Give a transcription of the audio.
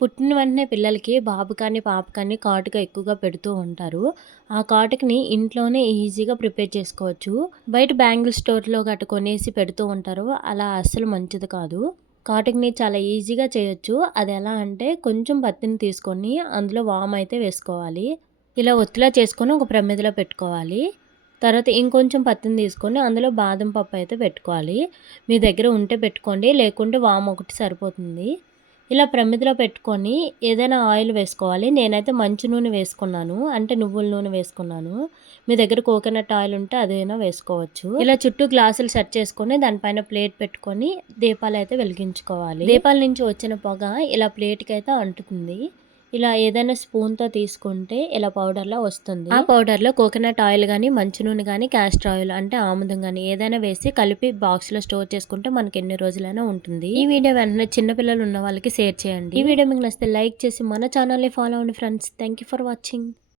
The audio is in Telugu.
పుట్టిన వెంటనే పిల్లలకి బాబు కానీ, పాప కానీ కాటుక ఎక్కువగా పెడుతూ ఉంటారు. ఆ కాటుకని ఇంట్లోనే ఈజీగా ప్రిపేర్ చేసుకోవచ్చు. బయట బ్యాంగిల్ స్టోర్‌లో గట్ట కొనేసి పెడుతూ ఉంటారు. అలా అస్సలు మంచిది కాదు. కాటుకని చాలా ఈజీగా చేయొచ్చు. అదెలా అంటే కొంచెం పత్తిని తీసుకొని అందులో వామయితే వేసుకోవాలి. ఇలా ఒత్తులా చేసుకొని ఒక ప్రమిదలో పెట్టుకోవాలి. తర్వాత ఇంకొంచెం పత్తిని తీసుకొని అందులో బాదం పప్పు అయితే పెట్టుకోవాలి. మీ దగ్గర ఉంటే పెట్టుకోండి. లేకుంటే వామొకటి సరిపోతుంది. ఇలా ప్రమిదలో పెట్టుకొని ఏదైనా ఆయిల్ వేసుకోవాలి. నేనైతే మంచి నూనె వేసుకున్నాను. అంటే నువ్వుల నూనె వేసుకున్నాను. మీ దగ్గర కోకోనట్ ఆయిల్ ఉంటే అదైనా వేసుకోవచ్చు. ఇలా చుట్టూ గ్లాసులు సెట్ చేసుకొని దానిపైన ప్లేట్ పెట్టుకొని దీపాలైతే వెలిగించుకోవాలి. దీపాల నుంచి వచ్చిన పొగ ఇలా ప్లేట్‌కైతే అంటుతుంది. ఇలా ఏదైనా స్పూన్‌తో తీసుకుంటే ఇలా పౌడర్‌లా వస్తుంది. ఆ పౌడర్‌లో కోకోనట్ ఆయిల్ గానీ, మంచి నూనె గానీ, క్యాస్టర్ ఆయిల్ అంటే ఆముదం గానీ ఏదైనా వేసి కలిపి బాక్స్‌లో స్టోర్ చేసుకుంటే మనకి ఎన్ని రోజులైనా ఉంటుంది. ఈ వీడియో వెంటనే చిన్న పిల్లలు ఉన్న వాళ్ళకి షేర్ చేయండి. ఈ వీడియో మీకు నచ్చితే లైక్ చేసి మన ఛానల్‌ని ఫాలో అవ్వండి friends. Thank you for watching.